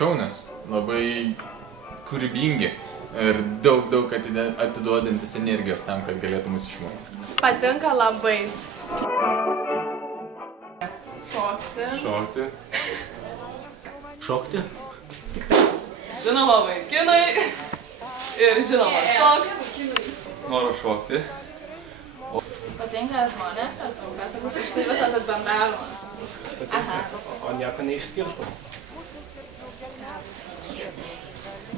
šaunios, labai kūrybingi ir daug atiduodantis energijos tam, kad galėtų mus išmokti. Patinka labai. Šokti. Šokti? Žinoma, vaikinai ir žinoma, šokti. Noriu šokti. Patinka žmonės, ar ką tai pasakyti, tai visas tas bendravimas. Viskas patinka. O nieko neišskirtum.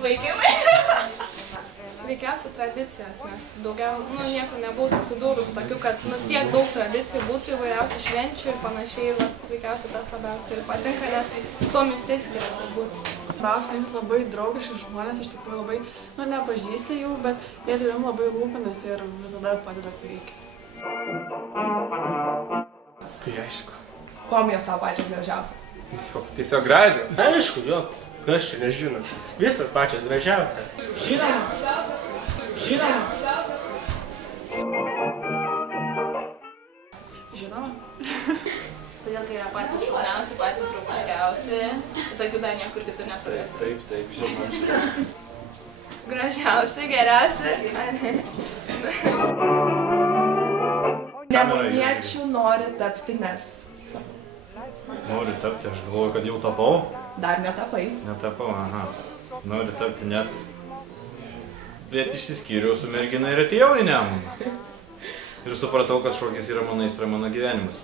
Vaikinai. Veikiausiai tradicijos, nes daugiau, niekur nebuvau susidūrus tokių, kad tiek daug tradicijų būtų įvairiausių švenčių ir panašiai, veikiausiai tas labiausiai ir patinka, nes tuom išsiskiria turbūt. Labiausiai labai draugiški žmonės, iš tikrųjų labai, nepažįsti jų, bet jie tavim labai rūpinasi ir visada padeda, kai reikia. Tai aišku. Kuom jos tau pačios gražiausias? Tiesiog gražios. Aišku, jo. Kas čia nežinot? Visas pačias gražiausia. Žinoma. Žinoma. Todėl, kai yra patys šauniausi, patys draugiškiausi, tokių dar niekur kitur nesurasi. Taip, žinoma. Gražiausi, geriausi. Nemuniečių nori tapti, nes... Noriu tapti, aš galvoju, kad jau tapau. Dar netapai. Netapau, aha. Noriu tapti, nes... Bet išsiskyriau su mergina ir atėjau į Nemuną. Ir supratau, kad šokis yra mano aistra, mano gyvenimas.